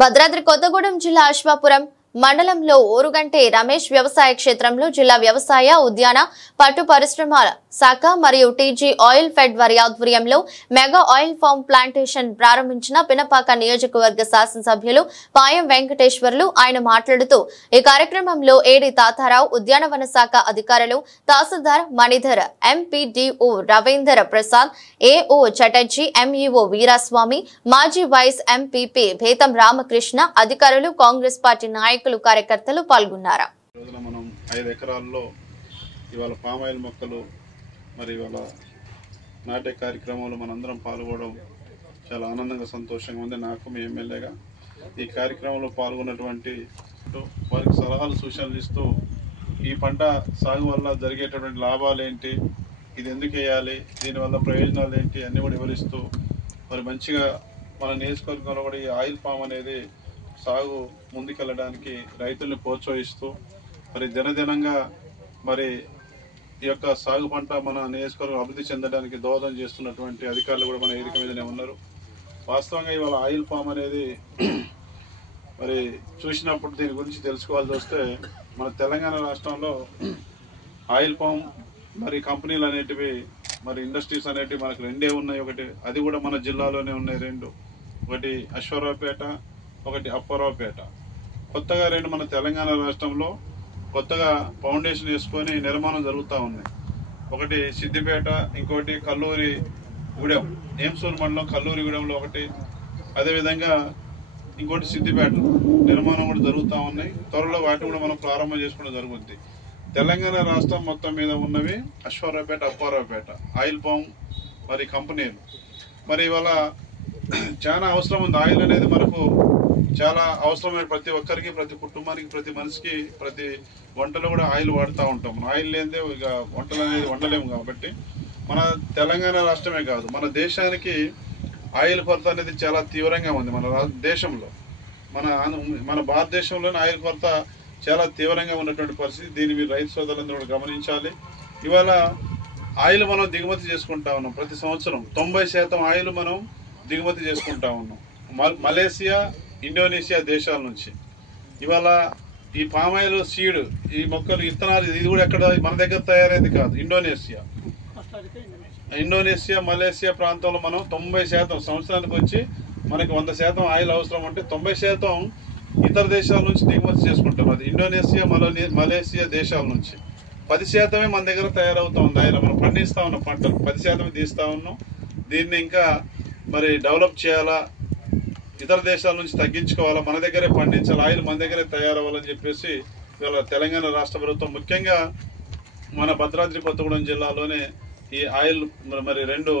భద్రాద్రి కొత్తగూడెం జిల్లా అశ్వాపురం మండలంలో ఓరుగంటి రమేష్ వ్యవసాయ క్షేత్రంలో జిల్లా వ్యవసాయ ఉద్యాన పట్టు పరిశ్రమల శాఖ మరియు టీజీ ఆయిల్ ఫెడ్ వారి ఆధ్వర్యంలో మెగా ఆయిల్ ఫార్మ్ ప్లాంటేషన్ ప్రారంభించిన పినపాక నియోజకవర్గ శాసనసభ్యులు పాయం వెంకటేశ్వర్లు ఆయన మాట్లాడుతూ ఈ కార్యక్రమంలో ఏడి తాతారావు ఉద్యానవన శాఖ అధికారులు tahsildar Manidhar MPDO Ravinder Prasad AO Chatterjee MEO Veeraswamy మాజీ వైస్ ఎంపీపీ భేతం రామకృష్ణ అధికారులు కాంగ్రెస్ పార్టీ నాయకులు కార్యకర్తలు పాల్గొన్నారు. మనం 5 ఎకరాల్లో ఇవాళ పామాయిల్ మొక్కలు మరి ఇవాళ నాటే కార్యక్రమంలో మనందరం పాల్గొనడం చాలా ఆనందంగా సంతోషంగా ఉంది. నాకు మీ ఎమ్మెల్యేగా ఈ కార్యక్రమంలో పాల్గొన్నటువంటి వారికి సలహాలు సూచనలు ఇస్తూ ఈ పంట సాగు వల్ల జరిగేటటువంటి లాభాలు ఏంటి, ఇది ఎందుకు వేయాలి, దీనివల్ల ప్రయోజనాలు ఏంటి అన్నీ కూడా వివరిస్తూ మరి మంచిగా మన నియోజకవర్గంలో కూడా ఈ ఆయిల్ పామ్ అనేది సాగు ముందుకెళ్ళడానికి రైతుల్ని ప్రోత్సహిస్తూ మరి దినదినంగా మరి ఈ యొక్క సాగు పంట మన నియోజకవర్గం అభివృద్ధి చెందడానికి దోహదం చేస్తున్నటువంటి అధికారులు కూడా మన వేదిక మీదనే ఉన్నారు. వాస్తవంగా ఇవాళ ఆయిల్ పామ్ అనేది మరి చూసినప్పుడు దీని గురించి తెలుసుకోవాల్సి వస్తే మన తెలంగాణ రాష్ట్రంలో ఆయిల్ పామ్ మరి కంపెనీలు అనేటివి మరి ఇండస్ట్రీస్ అనేటివి మనకు 2 ఉన్నాయి. ఒకటి అది కూడా మన జిల్లాలోనే ఉన్నాయి 2, ఒకటి అశ్వారావుపేట, ఒకటి అప్పారావుపేట. కొత్తగా 2 మన తెలంగాణ రాష్ట్రంలో కొత్తగా ఫౌండేషన్ వేసుకొని నిర్మాణం జరుగుతూ ఉన్నాయి. ఒకటి సిద్దిపేట, ఇంకోటి కల్లూరి గూడెం, ఏంసూరు మండలం కల్లూరి గూడెంలో ఒకటి, అదేవిధంగా ఇంకోటి సిద్దిపేట నిర్మాణం కూడా జరుగుతూ ఉన్నాయి. త్వరలో వాటిని కూడా మనం ప్రారంభం చేసుకోవడం జరుగుతుంది. తెలంగాణ రాష్ట్రం మొత్తం మీద ఉన్నవి అశ్వారావుపేట, అప్పారావుపేట ఆయిల్ పామ్ మరి కంపెనీలు. మరి ఇవాళ చాలా అవసరం ఉంది. ఆయిల్ అనేది మనకు చాలా అవసరమైన ప్రతి ఒక్కరికి, ప్రతి కుటుంబానికి, ప్రతి మనిషికి, ప్రతి వంటలో కూడా ఆయిల్ వాడుతూ ఉంటాం. ఆయిల్ లేదే ఇక వంటలు అనేది వండలేము. కాబట్టి మన తెలంగాణ రాష్ట్రమే కాదు, మన దేశానికి ఆయిల్ కొరత అనేది చాలా తీవ్రంగా ఉంది. మన దేశంలో మన భారతదేశంలోనే ఆయిల్ కొరత చాలా తీవ్రంగా ఉన్నటువంటి పరిస్థితి. దీన్ని మీరు రైతు సోదరులందరూ కూడా గమనించాలి. ఇవాళ ఆయిల్ మనం దిగుమతి చేసుకుంటా ఉన్నాం. ప్రతి సంవత్సరం 90% ఆయిల్ మనం దిగుమతి చేసుకుంటా ఉన్నాం మలేసియా, ఇండోనేషియా దేశాల నుంచి. ఇవాళ ఈ పామాయిల్ సీడ్, ఈ మొక్కలు విత్తనాలు, ఇది కూడా ఎక్కడ మన దగ్గర తయారైంది కాదు. ఇండోనేషియా, మలేసియా ప్రాంతంలో మనం 90% సంవత్సరానికి వచ్చి మనకి 100% ఆయిల్ అవసరం అంటే 90% ఇతర దేశాల నుంచి దిగుమతి చేసుకుంటాం. అది ఇండోనేషియా, మలేసియా దేశాల నుంచి. 10% మన దగ్గర తయారవుతా ఉంది ఆయిల్. మనం పండిస్తూ ఉన్నాం పంటలు, 10% తీస్తూ ఉన్నాం. దీన్ని ఇంకా మరి డెవలప్ చేయాలా, ఇతర దేశాల నుంచి తగ్గించుకోవాలా, మన దగ్గరే పండించాలి, ఆయిల్ మన దగ్గరే తయారవ్వాలని చెప్పేసి ఇవాళ తెలంగాణ రాష్ట్ర ప్రభుత్వం, ముఖ్యంగా మన భద్రాద్రి కొత్తగూడెం జిల్లాలోనే ఈ ఆయిల్ మరి 2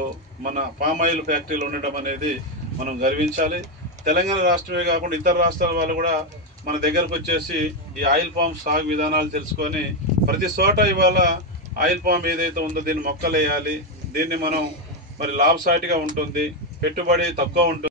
మన పామ్ ఆయిల్ ఫ్యాక్టరీలు ఉండడం అనేది మనం గర్వించాలి. తెలంగాణ రాష్ట్రమే కాకుండా ఇతర రాష్ట్రాల వాళ్ళు కూడా మన దగ్గరకు వచ్చేసి ఈ ఆయిల్ పామ్ సాగు విధానాలు తెలుసుకొని ప్రతి చోట ఇవాళ ఆయిల్ పామ్ ఏదైతే ఉందో దీన్ని మొక్కలు వేయాలి. దీన్ని మనం మరి లాభసాటిగా ఉంటుంది, పెట్టుబడి తక్కువ ఉంటుంది.